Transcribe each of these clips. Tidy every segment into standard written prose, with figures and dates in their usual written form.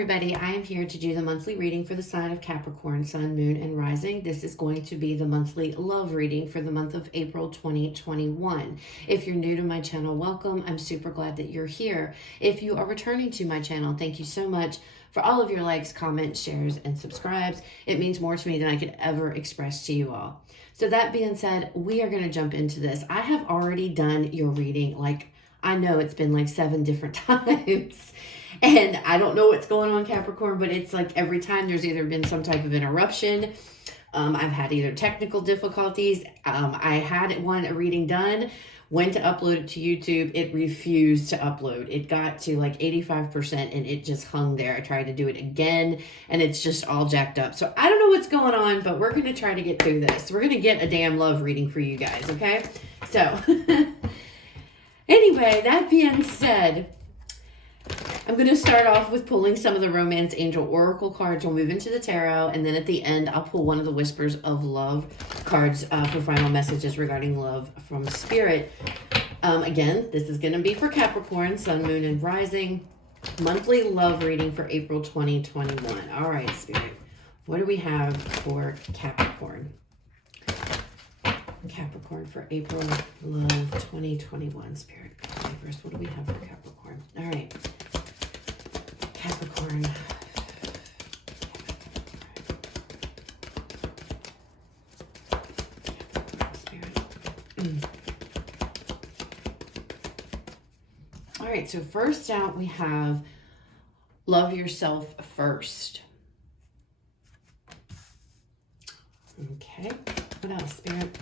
everybody, I am here to do the monthly reading for the sign of Capricorn, Sun, Moon, and Rising. This is going to be the monthly love reading for the month of April 2021. If you're new to my channel, welcome. I'm super glad that you're here. If you are returning to my channel, thank you so much for all of your likes, comments, shares, and subscribes. It means more to me than I could ever express to you all. So that being said, we are going to jump into this. I have already done your reading, I know it's been like 7 different times. And I don't know what's going on, Capricorn, but it's like every time there's either been some type of interruption. I've had either technical difficulties. I had a reading done, went to upload it to YouTube. It refused to upload. It got to like 85% and it just hung there. I tried to do it again and it's just all jacked up. So I don't know what's going on, but we're going to try to get through this. We're going to get a damn love reading for you guys, okay? So anyway, that being said, I'm going to start off with pulling some of the Romance Angel Oracle cards. We'll move into the tarot, and then at the end, I'll pull one of the Whispers of Love cards for final messages regarding love from Spirit. Again, this is going to be for Capricorn, Sun, Moon, and Rising. Monthly love reading for April 2021. All right, Spirit. What do we have for Capricorn? Capricorn for April love 2021. Spirit, first, what do we have for Capricorn? All right. Capricorn. Spirit. All right, so first out we have love yourself first. Okay, what else, Spirit?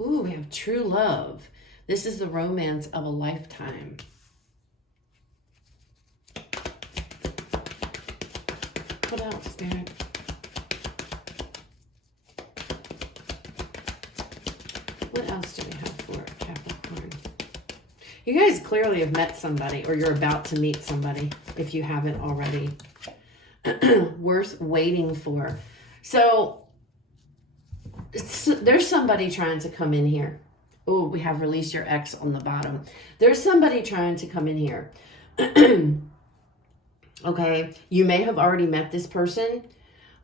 Ooh, we have true love. This is the romance of a lifetime. What else, Spirit? What else do we have for Capricorn? You guys clearly have met somebody, or you're about to meet somebody if you haven't already. Worth waiting for. So there's somebody trying to come in here. Oh, we have release your ex on the bottom. There's somebody trying to come in here. Okay, you may have already met this person,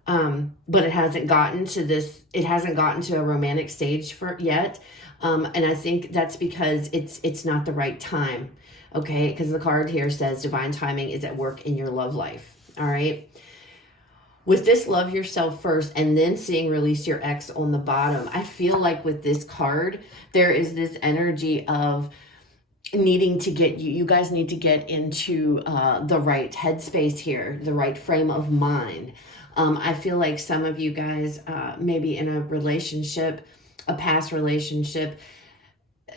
but it hasn't gotten to this. It hasn't gotten to a romantic stage yet, and I think that's because it's not the right time. Okay, because the card here says divine timing is at work in your love life. All right. With this, love yourself first, and then seeing release your ex on the bottom. I feel like with this card, there is this energy of needing to get you guys need to get into the right headspace here, the right frame of mind. I feel like some of you guys maybe in a relationship, a past relationship,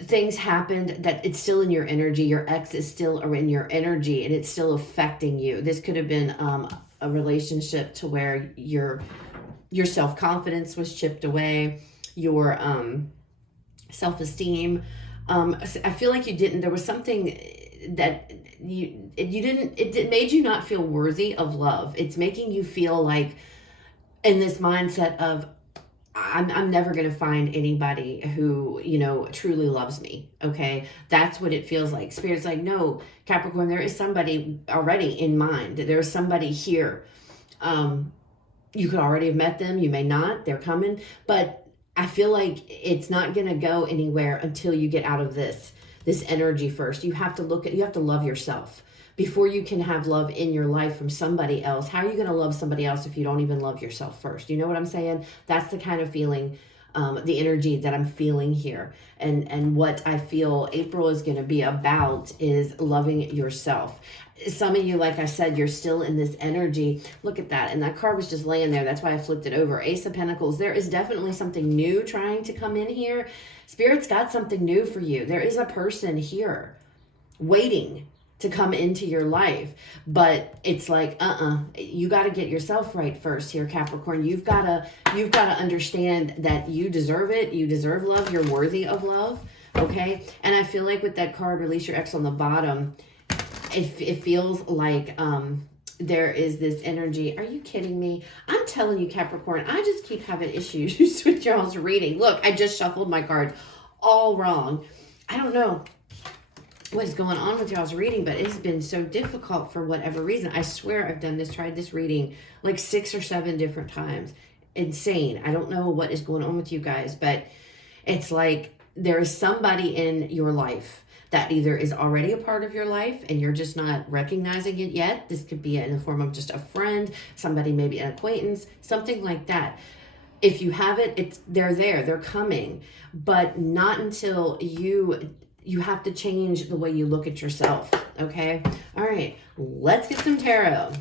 things happened that it's still in your energy. Your ex is still in your energy and it's still affecting you. This could have been a relationship to where your self-confidence was chipped away, your self-esteem. I feel like there was something that it made you not feel worthy of love. It's making you feel like in this mindset of, I'm never going to find anybody who, truly loves me. Okay. That's what it feels like. Spirit's like, no, Capricorn, there is somebody already in mind. There's somebody here. You could already have met them. You may not, they're coming, but I feel like it's not going to go anywhere until you get out of this energy first. You have to love yourself before you can have love in your life from somebody else. How are you going to love somebody else if you don't even love yourself first? You know what I'm saying? That's the kind of feeling, the energy that I'm feeling here. And what I feel April is going to be about is loving yourself. Some of you, like I said, you're still in this energy. Look at that. And that card was just laying there. That's why I flipped it over. Ace of Pentacles. There is definitely something new trying to come in here. Spirit's got something new for you. There is a person here waiting to come into your life, but it's like, you got to get yourself right first here, Capricorn. You've got to understand that you deserve it. You deserve love. You're worthy of love. Okay. And I feel like with that card, release your ex on the bottom, it feels like there is this energy. Are you kidding me? I'm telling you, Capricorn, I just keep having issues with y'all's reading. Look, I just shuffled my cards all wrong. I don't know. what is going on with y'all's reading, but it's been so difficult for whatever reason. I swear I've tried this reading like 6 or 7 different times. Insane. I don't know what is going on with you guys, but it's like there is somebody in your life that either is already a part of your life and you're just not recognizing it yet. This could be in the form of just a friend, somebody, maybe an acquaintance, something like that. If you have it, they're there, they're coming, but not until you have to change the way you look at yourself, okay? All right, let's get some tarot.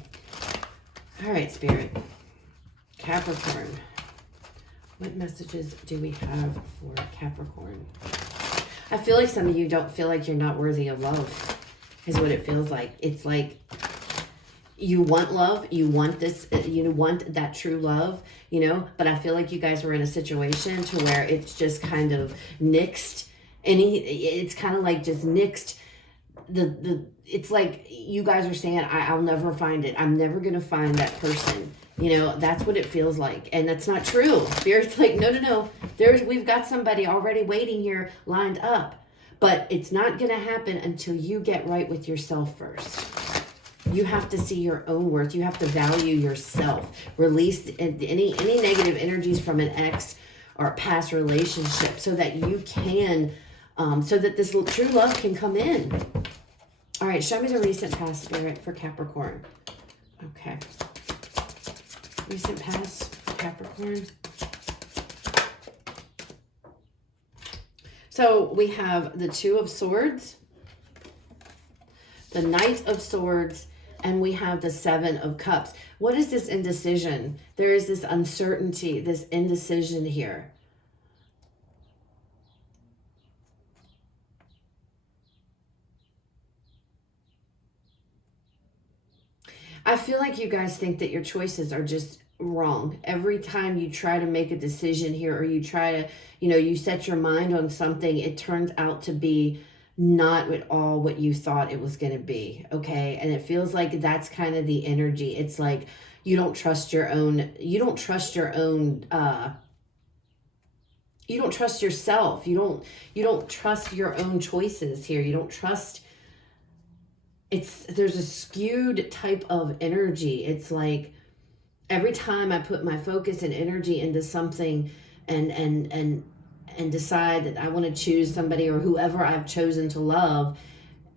All right, Spirit. Capricorn. What messages do we have for Capricorn? I feel like some of you don't feel like you're not worthy of love, is what it feels like. It's like you want love, you want this, you want that true love, you know, but I feel like you guys were in a situation to where it's just kind of nixed. It's kind of like just nixed. It's like you guys are saying, I'll never find it. I'm never going to find that person. You know, that's what it feels like. And that's not true. Spirit's like, no. We've got somebody already waiting here lined up. But it's not going to happen until you get right with yourself first. You have to see your own worth. You have to value yourself. Release any negative energies from an ex or a past relationship so that you can, so that this true love can come in. All right, show me the recent past, Spirit, for Capricorn. Okay. Recent past for Capricorn. So we have the Two of Swords, the Knight of Swords, and we have the Seven of Cups. What is this indecision? There is this uncertainty, this indecision here. I feel like you guys think that your choices are just wrong. Every time you try to make a decision here, or you try to, you set your mind on something, it turns out to be not at all what you thought it was going to be. Okay. And it feels like that's kind of the energy. It's like you don't trust your own, you don't trust yourself. You don't trust your own choices here. You don't trust. There's a skewed type of energy. It's like every time I put my focus and energy into something and decide that I want to choose somebody or whoever I've chosen to love,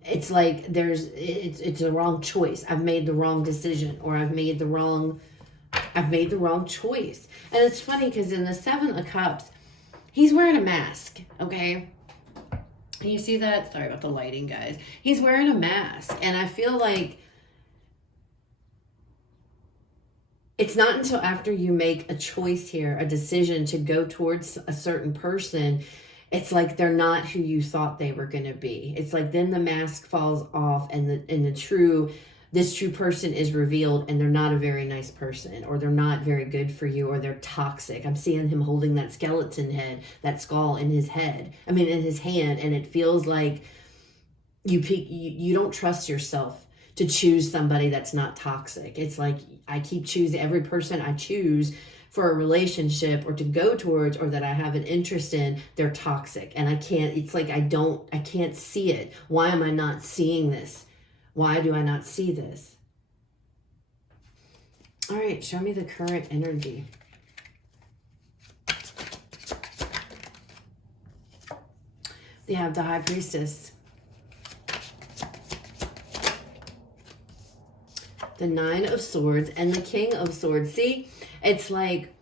it's like it's a wrong choice. I've made the wrong decision, or I've made the wrong choice. And it's funny because in the Seven of Cups, he's wearing a mask, okay? Can you see that? Sorry about the lighting, guys. He's wearing a mask. And I feel like it's not until after you make a choice here, a decision to go towards a certain person, it's like they're not who you thought they were going to be. It's like then the mask falls off and this true person is revealed, and they're not a very nice person, or they're not very good for you, or they're toxic. I'm seeing him holding that skeleton head, that skull in his hand, and it feels like you don't trust yourself to choose somebody that's not toxic. It's like I keep choosing every person I choose for a relationship or to go towards or that I have an interest in, they're toxic. And it's like I can't see it. Why am I not seeing this? Why do I not see this? All right, show me the current energy. We have the High Priestess. The Nine of Swords and the King of Swords. See, it's like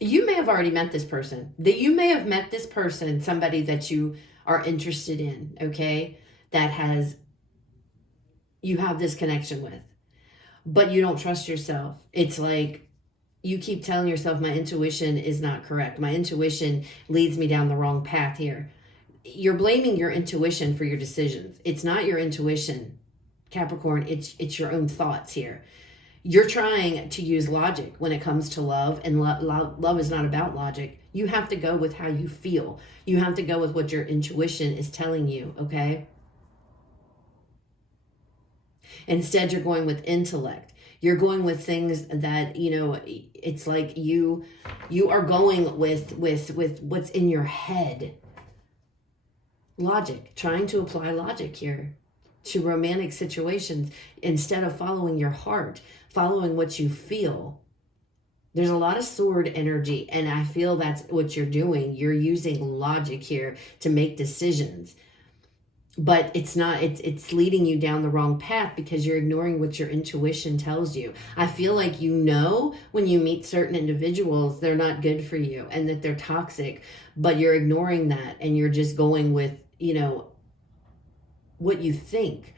you may have already met this person. You may have met this person, somebody that you are interested in, okay? You have this connection with, but you don't trust yourself. It's like you keep telling yourself, my intuition is not correct. My intuition leads me down the wrong path here. You're blaming your intuition for your decisions. It's not your intuition, Capricorn. It's your own thoughts here. You're trying to use logic when it comes to love, and love is not about logic. You have to go with how you feel. You have to go with what your intuition is telling you, okay? Instead, you're going with intellect. You're going with things that, it's like you are going with what's in your head. Logic, trying to apply logic here to romantic situations instead of following your heart, following what you feel. There's a lot of sword energy, and I feel that's what you're doing. You're using logic here to make decisions. But it's not, it's leading you down the wrong path because you're ignoring what your intuition tells you. I feel like you know when you meet certain individuals, they're not good for you and that they're toxic, but you're ignoring that and you're just going with, you know, what you think.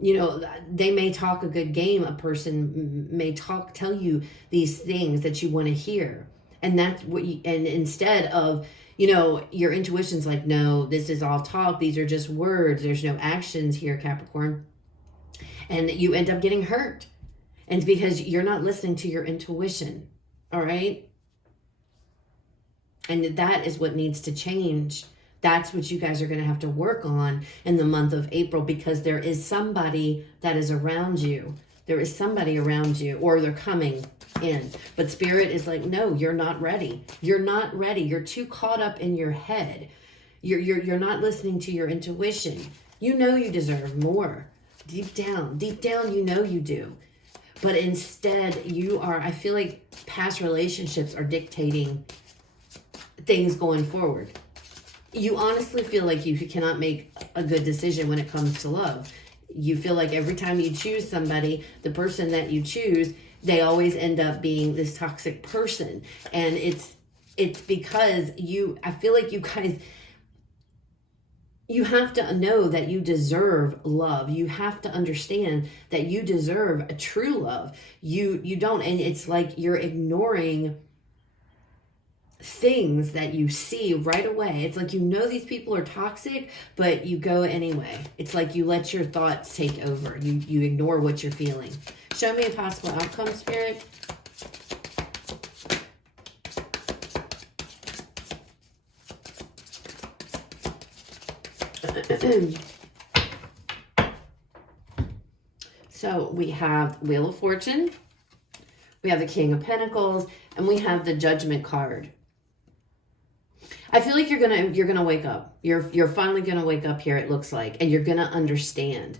You know, they may talk a good game. A person may tell you these things that you want to hear. And that's what you, and instead of, you know, your intuition's like, no, this is all talk. These are just words. There's no actions here, Capricorn. And you end up getting hurt. And it's because you're not listening to your intuition. All right. And that is what needs to change. That's what you guys are going to have to work on in the month of April, because there is somebody that is around you. There is somebody around you, or they're coming in. But Spirit is like, no, you're not ready. You're not ready. You're too caught up in your head. You're not listening to your intuition. You know you deserve more. Deep down, you know you do. But instead, you are, I feel like past relationships are dictating things going forward. You honestly feel like you cannot make a good decision when it comes to love. You feel like every time you choose somebody, the person that you choose, they always end up being this toxic person. And it's because I feel like you guys, you have to know that you deserve love. You have to understand that you deserve a true love. You don't, and it's like you're ignoring things that you see right away. It's like, you know, these people are toxic, but you go anyway. It's like you let your thoughts take over. You ignore what you're feeling. Show me a possible outcome, Spirit. So we have Wheel of Fortune, we have the King of Pentacles, and we have the Judgment card. I feel like you're gonna wake up. You're finally gonna wake up here, it looks like, and you're gonna understand.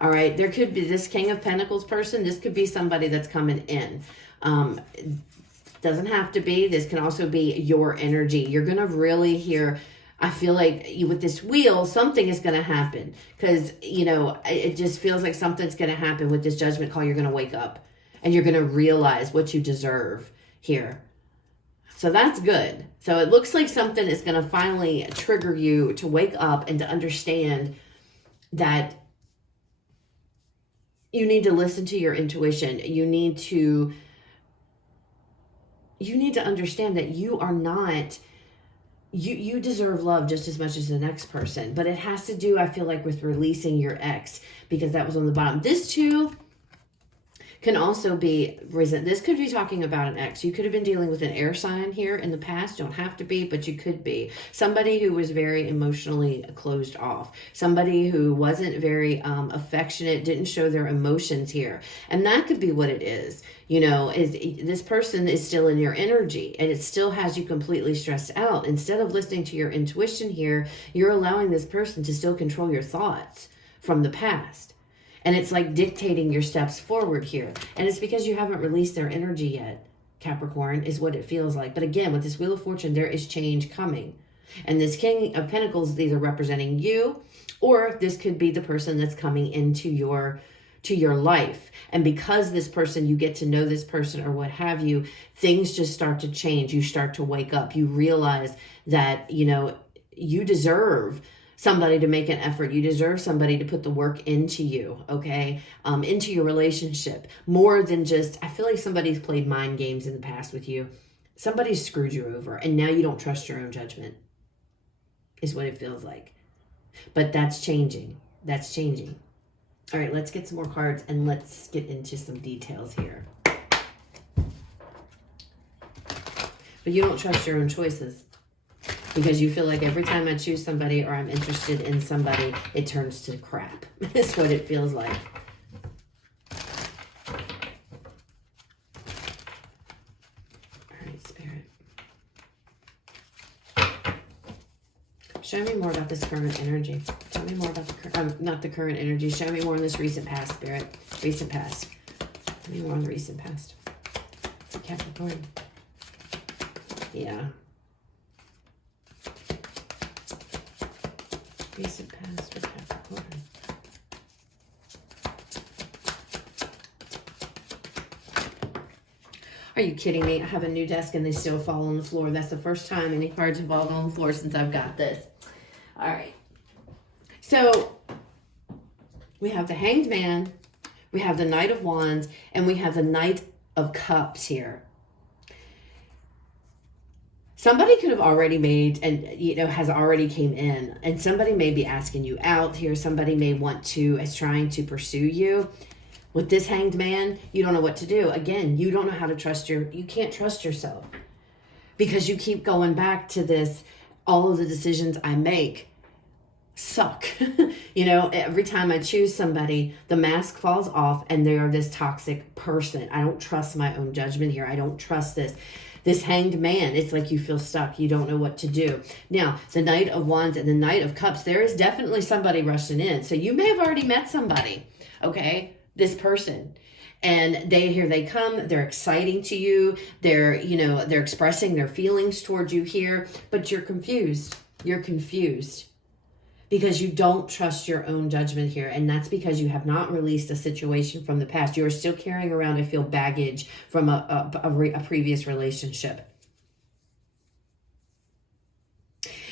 All right, there could be this King of Pentacles person. This could be somebody that's coming in. Doesn't have to be. This can also be your energy. You're gonna really hear. I feel like with this wheel, something is gonna happen, because you know it just feels like something's gonna happen with this Judgment call. You're gonna wake up, and you're gonna realize what you deserve here. So that's good. So it looks like something is going to finally trigger you to wake up and to understand that you need to listen to your intuition. You need to understand that you are not, you deserve love just as much as the next person. But it has to do, I feel like, with releasing your ex, because that was on the bottom. This too can also be this could be talking about an ex. You could have been dealing with an air sign here in the past. Don't have to be, but you could be somebody who was very emotionally closed off, somebody who wasn't very affectionate, didn't show their emotions here. And that could be what it is. You know, is this person is still in your energy, and it still has you completely stressed out. Instead of listening to your intuition here, you're allowing this person to still control your thoughts from the past. And it's like dictating your steps forward here. And it's because you haven't released their energy yet, Capricorn, is what it feels like. But again, with this Wheel of Fortune, there is change coming. And this King of Pentacles is either representing you, or this could be the person that's coming into your life. And because this person, you get to know this person or what have you, things just start to change. You start to wake up. You realize that, you know, you deserve somebody to make an effort. You deserve somebody to put the work into you, okay? Into your relationship. More than just, I feel like somebody's played mind games in the past with you. Somebody's screwed you over, and now you don't trust your own judgment, is what it feels like. But that's changing. That's changing. All right, let's get some more cards, and let's get into some details here. But you don't trust your own choices, because you feel like every time I choose somebody or I'm interested in somebody, it turns to crap. That's what it feels like. All right, Spirit. Show me more about this current energy. Tell me more about the not the current energy. Show me more in this recent past, Spirit. Recent past. Tell me more on the recent past. Capricorn. Yeah. Recent past for Capricorn. Are you kidding me? I have a new desk and they still fall on the floor. That's the first time any cards have fallen on the floor since I've got this. All right. So we have the Hanged Man, we have the Knight of Wands, and we have the Knight of Cups here. Somebody could have already made and, you know, has already came in, and somebody may be asking you out here. Somebody may want to, is trying to pursue you. With this Hanged Man, you don't know what to do. Again, you don't know how to trust you can't trust yourself because you keep going back to this, all of the decisions I make suck. You know, every time I choose somebody, the mask falls off and they are this toxic person. I don't trust my own judgment here. I don't trust this Hanged Man. It's like you feel stuck. You don't know what to do. Now, the Knight of Wands and the Knight of Cups, there is definitely somebody rushing in. So you may have already met somebody, okay? This person, and here they come. They're exciting to you. They're, you know, they're expressing their feelings towards you here, but you're confused. You're confused because you don't trust your own judgment here. And that's because you have not released a situation from the past. You are still carrying around, I feel, baggage from a previous relationship.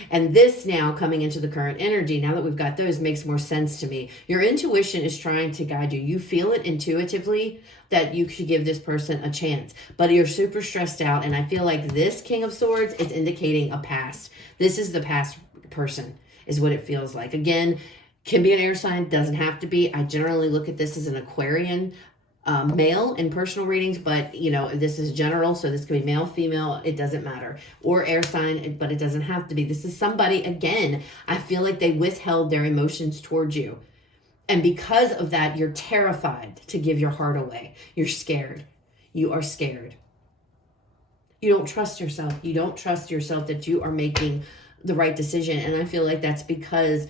And this now coming into the current energy, now that we've got those, makes more sense to me. Your intuition is trying to guide you. You feel it intuitively that you should give this person a chance, but you're super stressed out. And I feel like this King of Swords is indicating a past. This is the past person is what it feels like. Again, can be an air sign, doesn't have to be. I generally look at this as an Aquarian male in personal readings, but you know, this is general, so this could be male, female, it doesn't matter, or air sign, but it doesn't have to be. This is somebody, again, I feel like they withheld their emotions towards you, and because of that, you're terrified to give your heart away. You're scared. You are scared. You don't trust yourself. You don't trust yourself that you are making the right decision, and I feel like that's because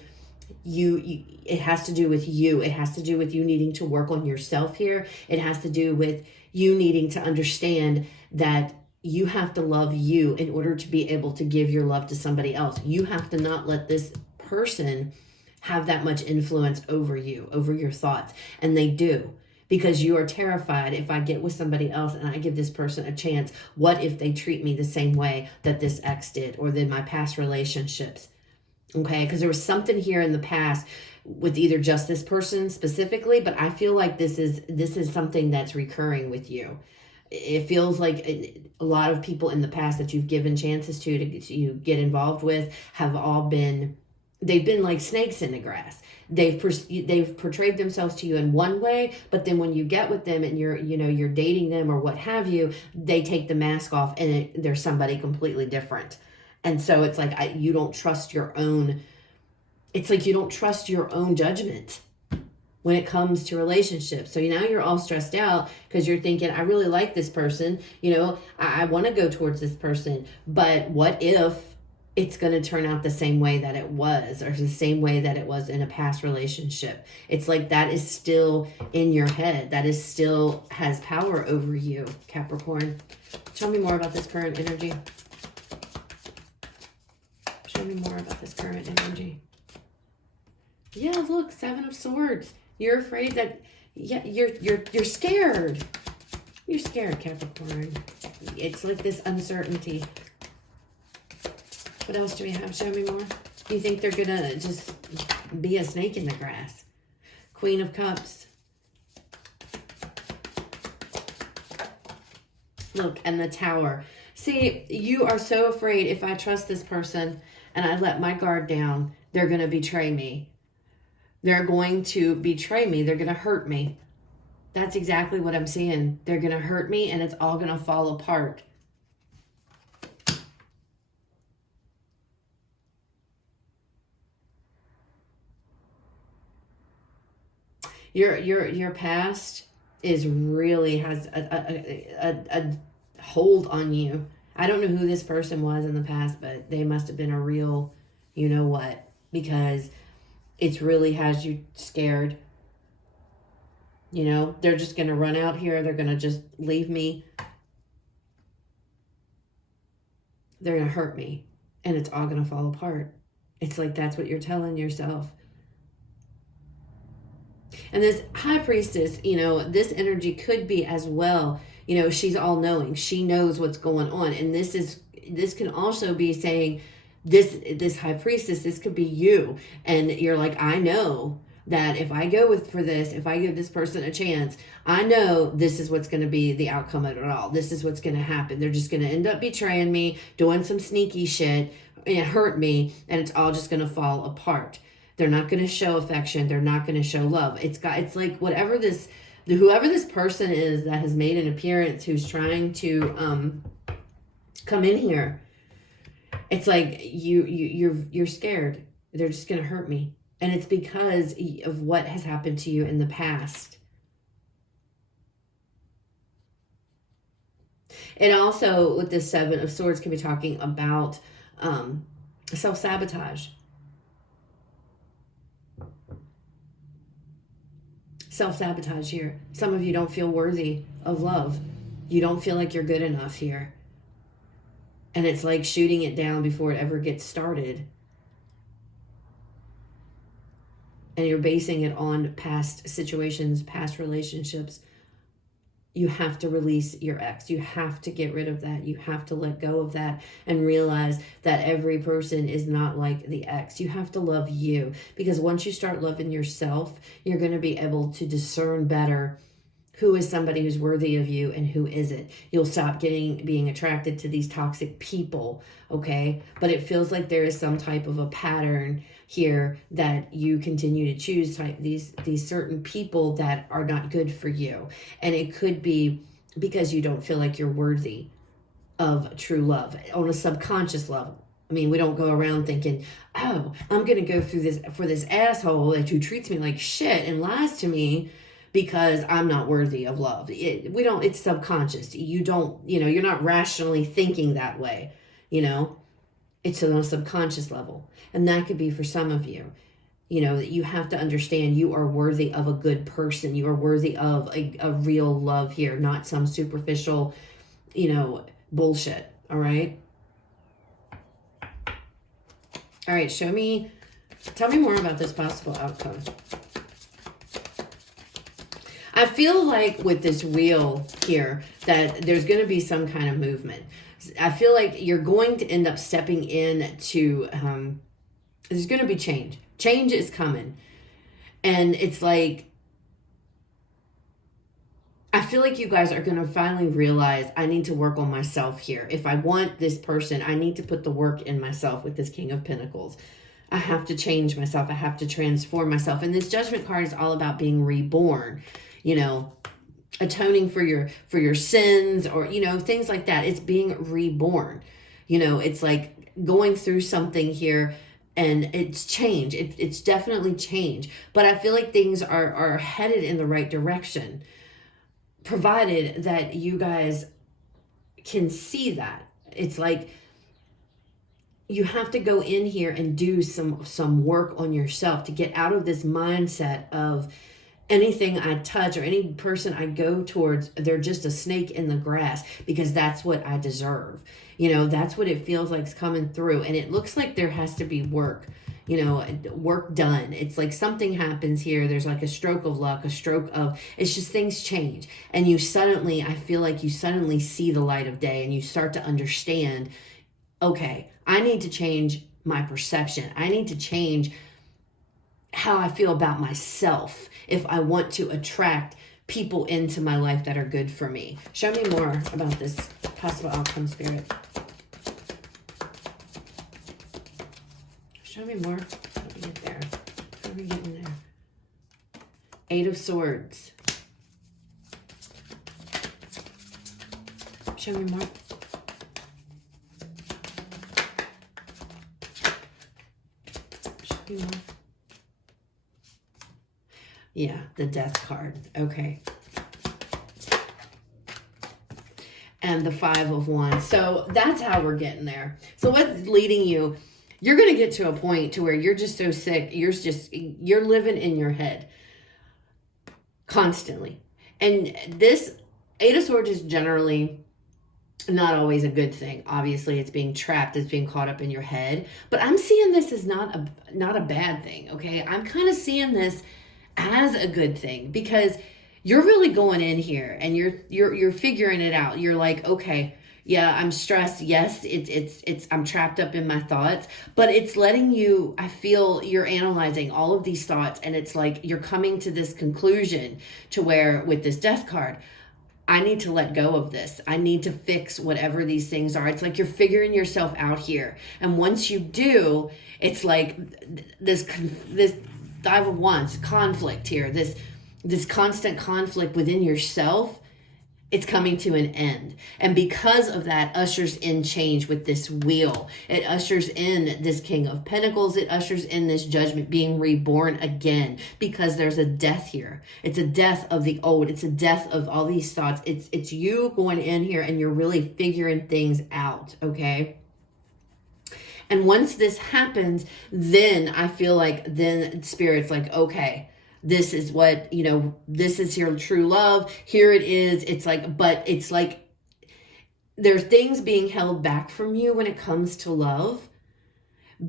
it has to do with you. It has to do with you needing to work on yourself here. It has to do with you needing to understand that you have to love you in order to be able to give your love to somebody else. You have to not let this person have that much influence over you, over your thoughts. And they do, because you are terrified. If I get with somebody else and I give this person a chance, what if they treat me the same way that this ex did, or in my past relationships? Okay, because there was something here in the past with either just this person specifically, but I feel like this is something that's recurring with you. It feels like a lot of people in the past that you've given chances to you get involved with have all been, they've been like snakes in the grass. They've portrayed themselves to you in one way, but then when you get with them and you're dating them or what have you, they take the mask off and they're somebody completely different. And so it's like you don't trust your own. It's like you don't trust your own judgment when it comes to relationships. So now you're all stressed out because you're thinking, I really like this person. You know, I want to go towards this person. But what if it's going to turn out the same way that it was, or the same way that it was in a past relationship? It's like that is still in your head. That is still has power over you, Capricorn. Tell me more about this current energy. Show me more about this current energy. Yeah, look, 7 of Swords. You're afraid that, yeah, you're scared. You're scared, Capricorn. It's like this uncertainty. What else do we have? Show me more. You think they're gonna just be a snake in the grass? Queen of Cups. Look, and the Tower. See, you are so afraid if I trust this person and I let my guard down, they're going to betray me. They're going to betray me. They're going to hurt me. That's exactly what I'm seeing. They're going to hurt me and it's all going to fall apart. Your past is really has a hold on you. I don't know who this person was in the past, but they must have been a real You know what? Because it's really has you scared. You know, they're just going to run out here. They're going to just leave me. They're going to hurt me. And it's all going to fall apart. It's like that's what you're telling yourself. And this high priestess, you know, this energy could be as well, you know, she's all knowing. She knows what's going on. And this can also be saying this high priestess, this could be you. And you're like, I know that if I go for this, if I give this person a chance, I know this is what's going to be the outcome of it all. This is what's going to happen. They're just going to end up betraying me, doing some sneaky shit, and hurt me, and it's all just going to fall apart. They're not going to show affection. They're not going to show love. It's like whoever this person is that has made an appearance, who's trying to come in here. It's like you're scared. They're just going to hurt me. And it's because of what has happened to you in the past. And also with the Seven of Swords can be talking about self-sabotage. Self-sabotage here. Some of you don't feel worthy of love. You don't feel like you're good enough here. And it's like shooting it down before it ever gets started. And you're basing it on past situations, past relationships. You have to release your ex. You have to get rid of that. You have to let go of that and realize that every person is not like the ex. You have to love you, because once you start loving yourself, you're going to be able to discern better who is somebody who's worthy of you and who isn't. You'll stop being attracted to these toxic people, okay? But it feels like there is some type of a pattern here that you continue to choose these certain people that are not good for you. And it could be because you don't feel like you're worthy of true love on a subconscious level. I mean, we don't go around thinking, oh, I'm going to go through this for this asshole who treats me like shit and lies to me because I'm not worthy of love. It's subconscious. You're not rationally thinking that way, It's on a subconscious level. And that could be for some of you, that you have to understand you are worthy of a good person. You are worthy of a real love here, not some superficial, bullshit. All right. All right. Tell me more about this possible outcome. I feel like with this wheel here that there's going to be some kind of movement. I feel like you're going to end up stepping into, there's going to be change. Change is coming. And it's like, I feel like you guys are going to finally realize I need to work on myself here. If I want this person, I need to put the work in myself with this King of Pentacles. I have to change myself. I have to transform myself. And this Judgment card is all about being reborn. Atoning for your sins or, things like that. It's being reborn. It's like going through something here and it's change. It's definitely change. But I feel like things are headed in the right direction, provided that you guys can see that. It's like you have to go in here and do some work on yourself to get out of this mindset of anything I touch or any person I go towards, they're just a snake in the grass because that's what I deserve. That's what it feels like is coming through. And it looks like there has to be work, work done. It's like something happens here. There's like a stroke of luck, it's just things change. And I feel like you suddenly see the light of day and you start to understand, okay, I need to change my perception. I need to change how I feel about myself if I want to attract people into my life that are good for me. Show me more about this possible outcome, Spirit. Show me more. Let me get there. How are we getting there? 8 of Swords. Show me more. Show me more. Yeah, the Death card. Okay. And the 5 of Wands. So that's how we're getting there. So what's leading you you're going to get to a point to where you're just so sick. You're living in your head constantly. And this Eight of Swords is generally not always a good thing. Obviously, it's being trapped, it's being caught up in your head. But I'm seeing this as not a bad thing, okay? I'm kind of seeing this as a good thing, because you're really going in here and you're figuring it out. You're like, okay, yeah, I'm stressed. Yes, it's I'm trapped up in my thoughts, but it's letting you, I feel you're analyzing all of these thoughts, and it's like you're coming to this conclusion to where, with this Death card, I need to let go of this. I need to fix whatever these things are. It's like you're figuring yourself out here. And once you do, it's like this Five of Wands conflict here, this constant conflict within yourself. It's coming to an end. And because of that, ushers in change with this Wheel. It ushers in this King of Pentacles. It ushers in this Judgment, being reborn again, because there's a death here. It's a death of the old. It's a death of all these thoughts. It's you going in here and you're really figuring things out, okay? And once this happens, then I feel like then Spirit's like, okay, this is what, this is your true love. Here it is. It's like, but it's like there's things being held back from you when it comes to love,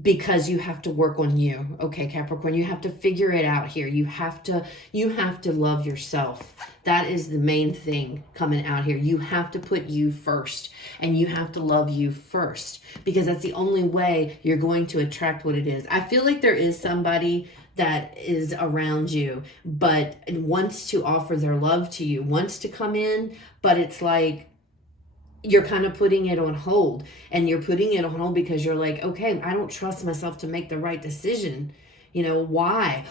because you have to work on you. Okay, Capricorn, you have to figure it out here. You have to love yourself. That is the main thing coming out here. You have to put you first, and you have to love you first, because that's the only way you're going to attract what it is. I feel like there is somebody that is around you, but wants to offer their love to you, wants to come in, but it's like you're kind of putting it on hold. And you're putting it on hold because you're like, okay, I don't trust myself to make the right decision. Why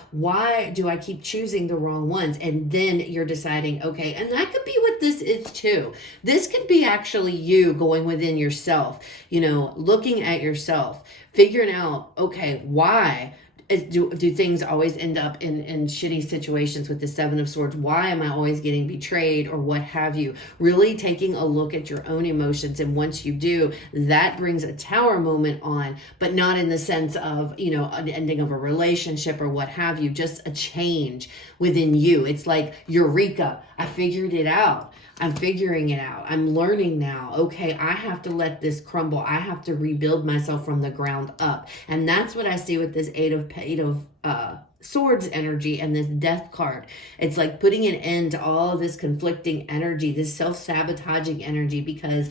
do I keep choosing the wrong ones? And then you're deciding, okay, and that could be what this is too. This could be actually you going within yourself, looking at yourself, figuring out, okay, why do things always end up in shitty situations with the Seven of Swords? Why am I always getting betrayed, or what have you? Really taking a look at your own emotions. And once you do, that brings a Tower moment on, but not in the sense of, an ending of a relationship or what have you, just a change within you. It's like, Eureka, I figured it out. I'm figuring it out. I'm learning now. Okay, I have to let this crumble. I have to rebuild myself from the ground up. And that's what I see with this Eight of Swords energy and this Death card. It's like putting an end to all of this conflicting energy, this self-sabotaging energy, because,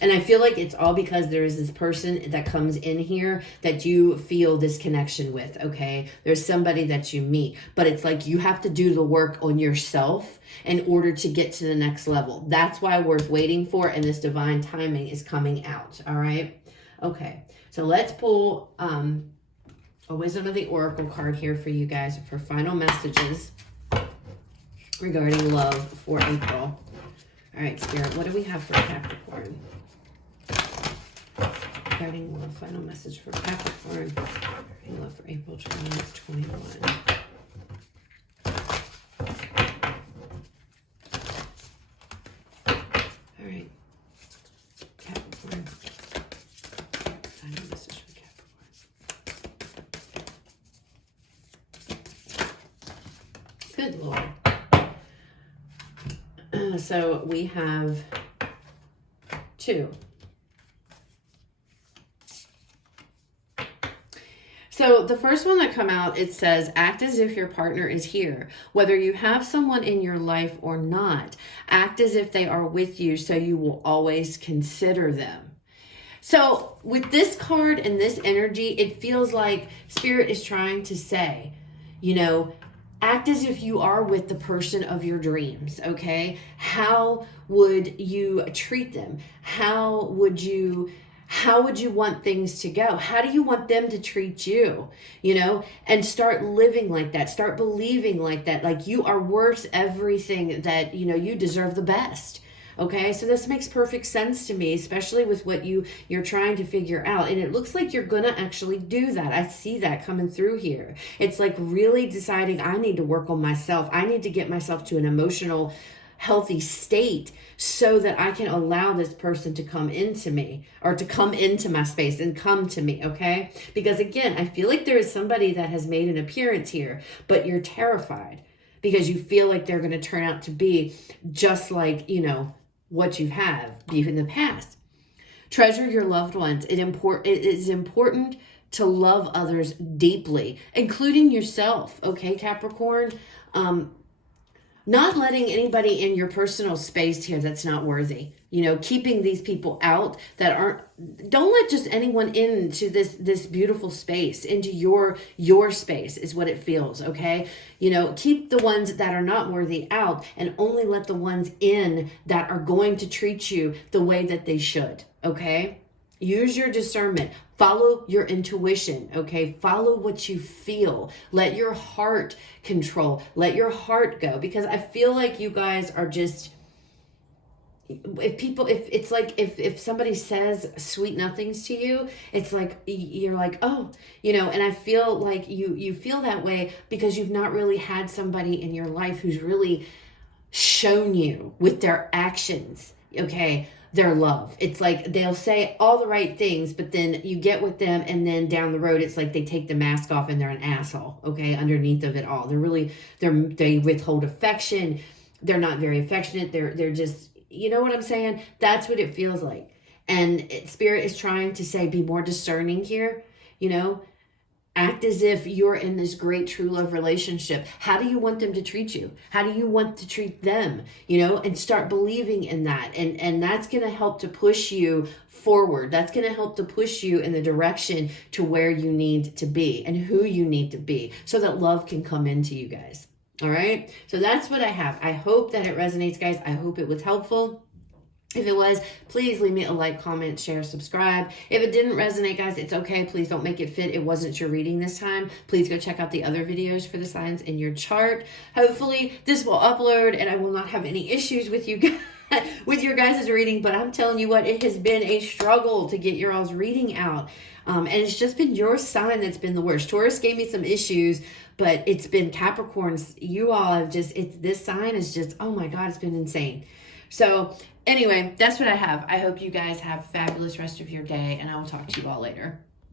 and I feel like it's all because there is this person that comes in here that you feel this connection with, okay? There's somebody that you meet, but it's like you have to do the work on yourself in order to get to the next level. That's why worth waiting for, and this divine timing is coming out, all right? Okay, so let's pull a Wisdom of the Oracle card here for you guys for final messages regarding love for April. All right, Spirit, what do we have for Capricorn? Regarding love, final message for Capricorn. Regarding love for April 2021. All right, Capricorn. Final message for Capricorn. Good Lord. So we have two. So the first one that come out, it says, act as if your partner is here. Whether you have someone in your life or not, act as if they are with you, so you will always consider them. So with this card and this energy, it feels like Spirit is trying to say, act as if you are with the person of your dreams, okay? How would you treat them? How would you want things to go? How do you want them to treat you? And start living like that. Start believing like that. Like you are worth everything, that, you deserve the best. Okay, so this makes perfect sense to me, especially with what you're trying to figure out. And it looks like you're going to actually do that. I see that coming through here. It's like really deciding, I need to work on myself. I need to get myself to an emotional healthy state so that I can allow this person to come into me, or to come into my space and come to me, okay? Because again, I feel like there is somebody that has made an appearance here, but you're terrified because you feel like they're going to turn out to be just like, you know, what you have in the past. Treasure your loved ones. It is important to love others deeply, including yourself, okay, Capricorn? Not letting anybody in your personal space here that's not worthy. You know, keeping these people out that aren't, don't let just anyone into this beautiful space, into your space is what it feels, okay? You know, keep the ones that are not worthy out and only let the ones in that are going to treat you the way that they should, okay? Use your discernment. Follow your intuition, okay? Follow what you feel. Let your heart control. Let your heart go. Because I feel like you guys are just, if somebody says sweet nothings to you, it's like, you're like, oh, you know, and I feel like you feel that way because you've not really had somebody in your life who's really shown you with their actions, okay, their love. It's like they'll say all the right things, but then you get with them and then down the road, it's like they take the mask off and they're an asshole, okay, underneath of it all. They withhold affection. They're not very affectionate. They're just, you know what I'm saying? That's what it feels like. And Spirit is trying to say, be more discerning here, you know? Act as if you're in this great true love relationship. How do you want them to treat you? How do you want to treat them? You know, and start believing in that. And that's going to help to push you forward. That's going to help to push you in the direction to where you need to be and who you need to be so that love can come into you guys. All right. So that's what I have. I hope that it resonates, guys. I hope it was helpful. If it was, please leave me a like, comment, share, subscribe. If it didn't resonate, guys, it's okay. Please don't make it fit. It wasn't your reading this time. Please go check out the other videos for the signs in your chart. Hopefully this will upload and I will not have any issues with you guys. With your guys' reading, but I'm telling you what, it has been a struggle to get your all's reading out. And it's just been your sign that's been the worst. Taurus gave me some issues, but it's been Capricorns. You all have just, this sign is just, oh my God, it's been insane. So anyway, that's what I have. I hope you guys have a fabulous rest of your day, and I will talk to you all later.